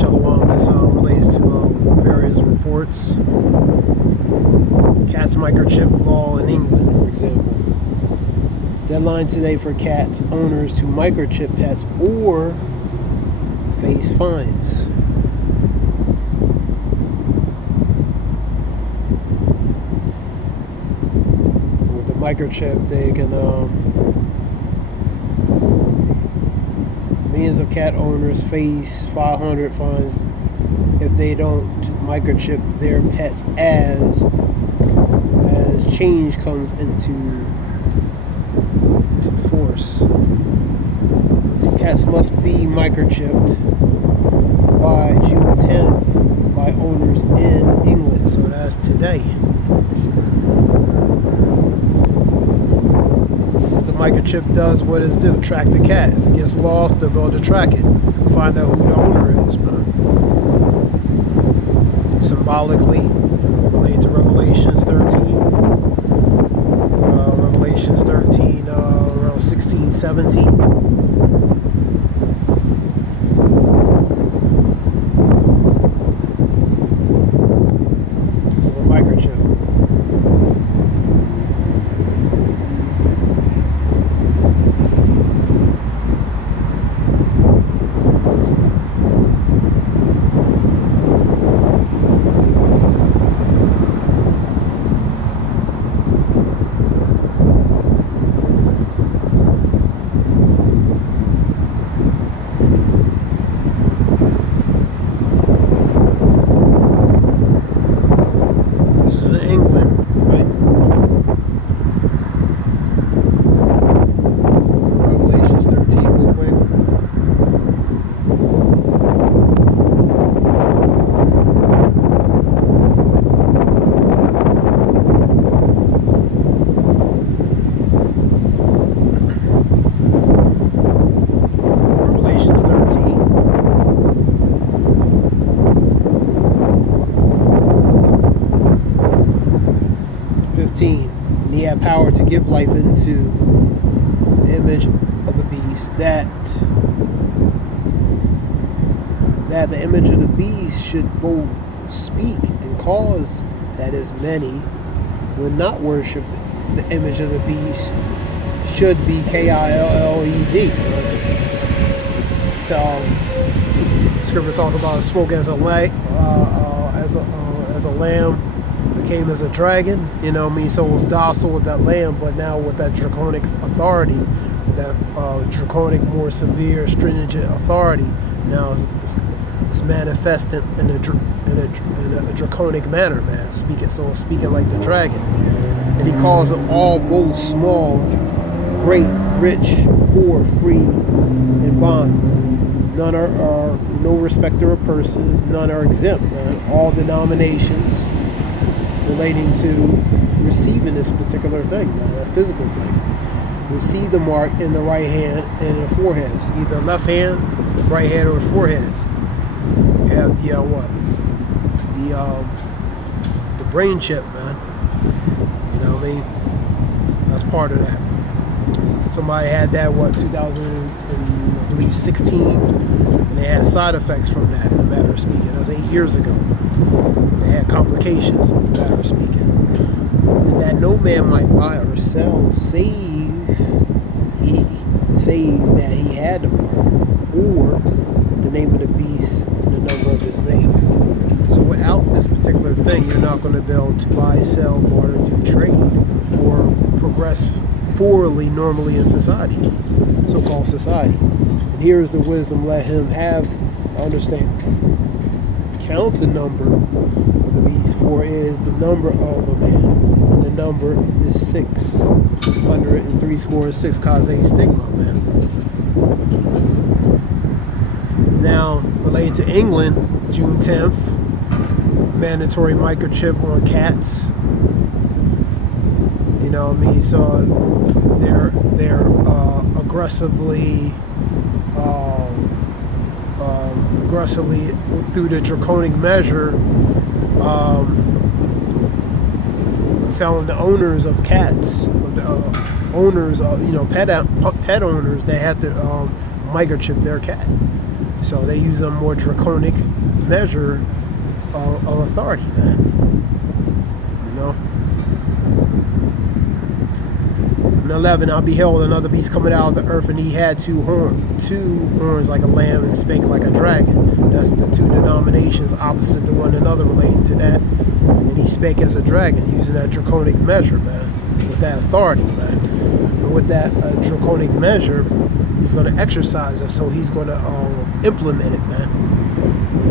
Shalom. This relates to various reports. Cats microchip law in England, for example. Deadline today for cats owners to microchip pets or face fines. With the microchip, they can millions of cat owners face 500 fines if they don't microchip their pets as change comes into force. Cats must be microchipped by June 10th by owners in England, so that's today. The microchip does what it's due, track the cat. If it gets lost, they'll go to track it, find out who the owner is. Symbolically related to Revelations 13. Revelations 13, around 16, 17. This is a microchip. And he had power to give life into the image of the beast, that the image of the beast should both speak and cause that as many would not worship the image of the beast should be killed. So scripture talks about smoke as a lamb came as a dragon, so it was docile with that lamb, but now with that draconic authority, with that draconic, more severe, stringent authority, now it's manifested in a draconic manner, man. Speaking like the dragon, and he calls it all, both small, great, rich, poor, free, and bond. None are no respecter of persons. None are exempt, man. All denominations relating to receiving this particular thing, a physical thing. Receive the mark in the right hand and in the foreheads, either left hand, right hand, or foreheads. You have the brain chip, man. You know what I mean? That's part of that. Somebody had that 2016, and they had side effects from that, in a matter of speaking. That was 8 years ago. They had complications, in a matter of speaking. And that no man might buy or sell, save that he had the mark, or the name of the beast and the number of his name. So without this particular thing, you're not going to be able to buy, sell, barter, do trade, or progress forwardly normally in society, so-called society. And here's the wisdom: let him have understanding. Count the number of the beast, for it is the number of a man, and the number is 666, cause a stigma, man. Now, related to England, June 10th, mandatory microchip on cats. You know what I mean? So they're aggressively through the draconic measure, telling the owners of cats, owners of pet owners, they have to microchip their cat. So they use a more draconic measure of authority, man. You know. And 11, I beheld another beast coming out of the earth, and he had two horns like a lamb, and spake like a dragon. That's the two denominations opposite to one another relating to that. And he spake as a dragon, using that draconic measure, man, with that authority, man. And with that draconic measure, he's going to exercise it, so he's going to implement it, man.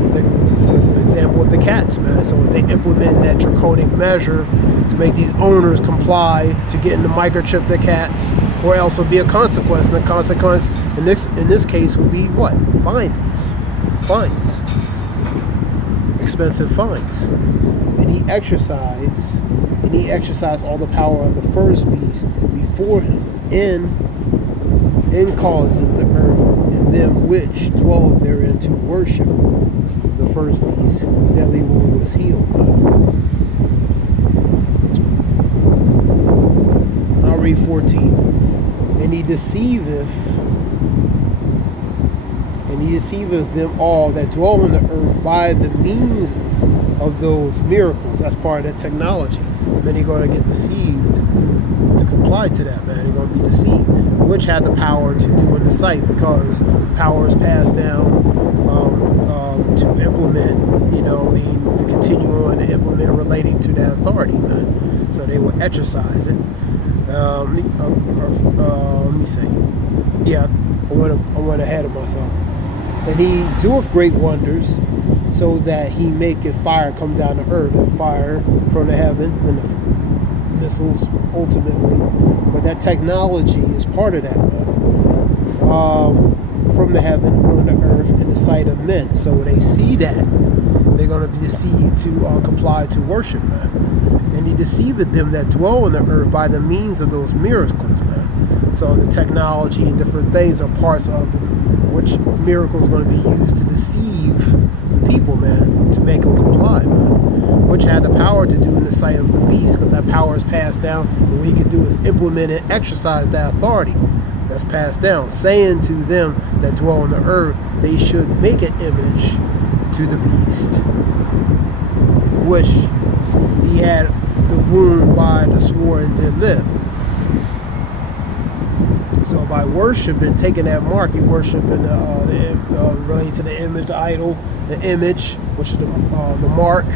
For example, with the cats, man. So if they implement that draconic measure to make these owners comply to getting to microchip the cats, or else will be a consequence. And the consequence in this case would be what? Fines, expensive fines. And he exercised all the power of the first beast before him in causing the earth and them which dwell therein to worship the first beast, whose deadly wound was healed. I'll read 14. And he deceiveth them all that dwell on the earth by the means of those miracles. That's part of that technology. And then he's going to get deceived to comply to that, man. He's going to be deceived, which had the power to do in the sight, because power is passed down to implement, to continue on to implement relating to that authority, man. So they will exercise it. Let me say, yeah, I went ahead of myself. And he doeth great wonders, so that he maketh fire come down to earth, and fire from the heaven, and the missiles ultimately. But that technology is part of that, man. From the heaven on the earth in the sight of men. So when they see that, they're going to be deceived to comply to worship, man. And he deceiveth them that dwell on the earth by the means of those miracles, man. So the technology and different things are parts of which miracles are going to be used to deceive the people, man, to make them comply, man. Which had the power to do in the sight of the beast, because that power is passed down. And what he could do is implement and exercise that authority that's passed down, saying to them that dwell on the earth, they should make an image to the beast, which he had the wound by the sword and did live. So by worshiping, taking that mark, he worshiping related to the image, the idol, the image, which is the mark,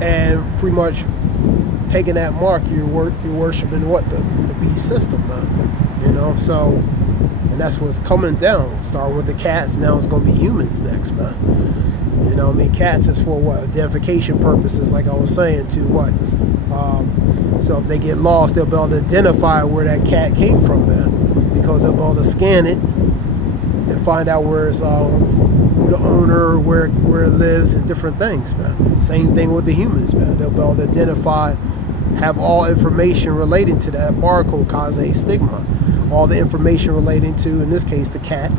and pretty much taking that mark, you're worshiping what? The beast system, man. So, and that's what's coming down. Starting with the cats, now it's going to be humans next, man. Cats is for what? Identification purposes, like I was saying, to what? So if they get lost, they'll be able to identify where that cat came from, man. Because they'll be able to scan it and find out where it's, who the owner, where it lives, and different things, man. Same thing with the humans, man. They'll be able to identify, have all information relating to that barcode, cause a stigma. All the information relating to, in this case, the cat,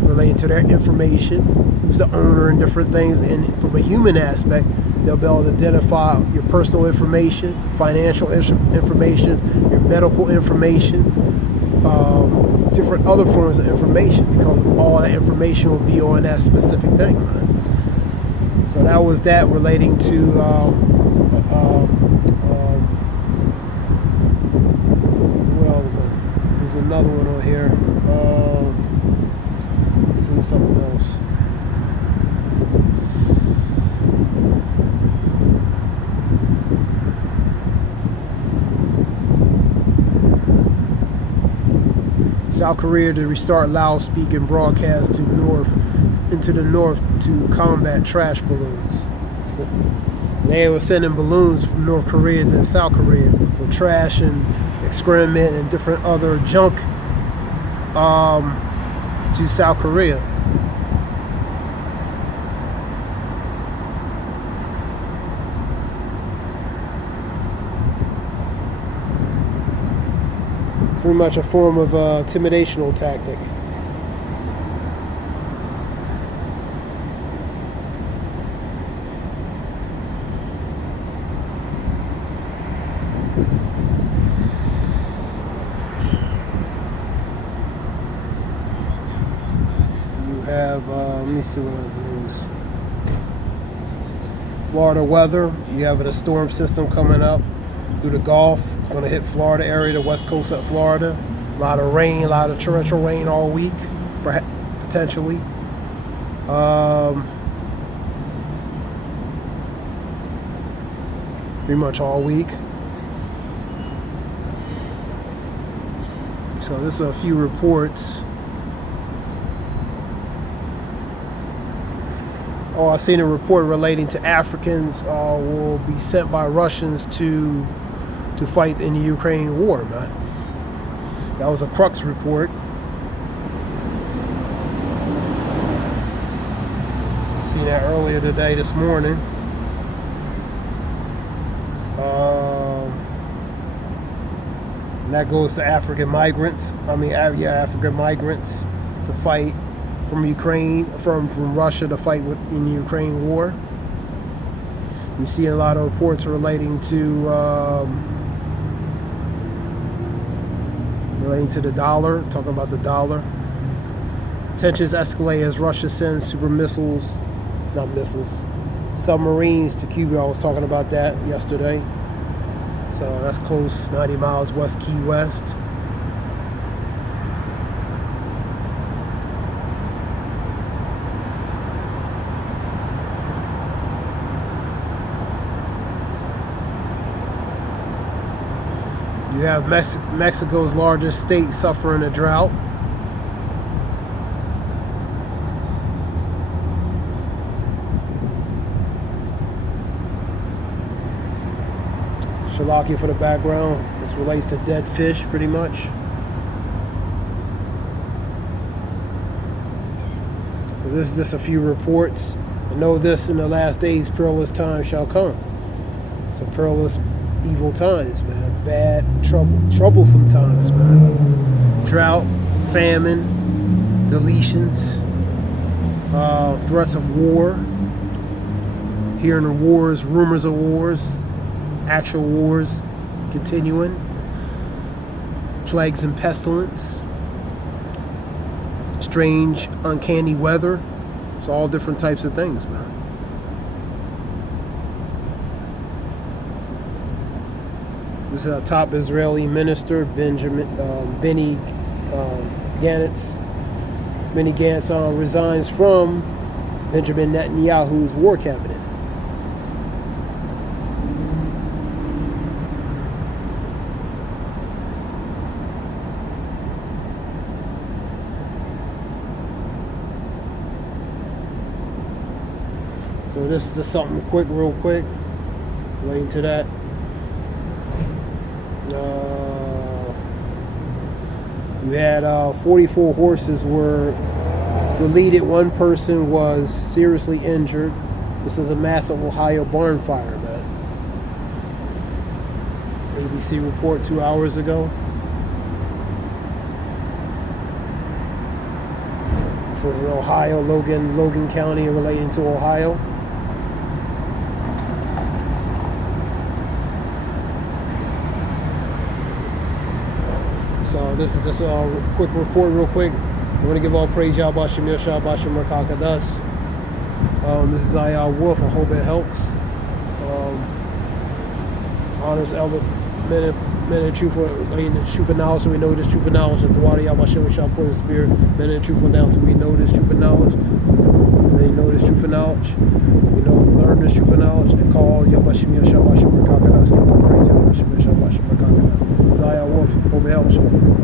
relating to their information, who's the owner, and different things. And from a human aspect, they'll be able to identify your personal information, financial information, your medical information, different other forms of information, because all that information will be on that specific thing, man. So that was that relating to there's another one on here. See something else. South Korea to restart loudspeaking broadcast into the north to combat trash balloons. They were sending balloons from North Korea to South Korea with trash and excrement and different other junk to South Korea. Pretty much a form of intimidational tactic. You have have, let me see what other news. Florida weather, you have a storm system coming up through the Gulf. It's going to hit Florida area, the west coast of Florida. A lot of rain, a lot of torrential rain all week, potentially. Pretty much all week. So this are a few reports. Oh, I've seen a report relating to Africans will be sent by Russians to fight in the Ukraine war, man. That was a Crux report. Seen that earlier today, this morning. And that goes to African migrants. African migrants to fight from Ukraine, from Russia to fight in the Ukraine war. You see a lot of reports relating to the dollar, talking about the dollar. Tensions escalate as Russia sends submarines to Cuba. I was talking about that yesterday. So that's close, 90 miles west Key West. You have Mexico's largest state suffering a drought. Shalakia for the background. This relates to dead fish, pretty much. So this is just a few reports. I know this: in the last days, perilous times shall come. So perilous, evil times, man. Bad, troublesome times, man. Drought, famine, deletions, threats of war. Hearing of wars, rumors of wars. Actual wars continuing, plagues and pestilence, strange, uncanny weather. It's all different types of things, man. This is a top Israeli minister, Benny Gantz. Benny Gantz resigns from Benjamin Netanyahu's war cabinet. So this is just something real quick, relating to that. You had 44 horses were deleted. One person was seriously injured. This is a massive Ohio barn fire, man. ABC report 2 hours ago. This is in Ohio, Logan County, relating to Ohio. So this is just a quick report, real quick. I want to give all praise Yahweh Shemir Shabbat Shemir Kakadas. This is Ayah Wolf. I hope it helps. Honors elder men in truth, truth and knowledge, so we know this truth and knowledge. And the water Yahweh Shem shall pour the spirit. Men in truth and knowledge, so we know this truth and knowledge. They know this truth and knowledge. We know, learn this truth and knowledge, and call Yahweh Shemir Shabbat Shemir Kakadas. Give all praise Yahweh Shemir Shabbat Shemir Kakadas. Zaya Wolf, hope it helps you.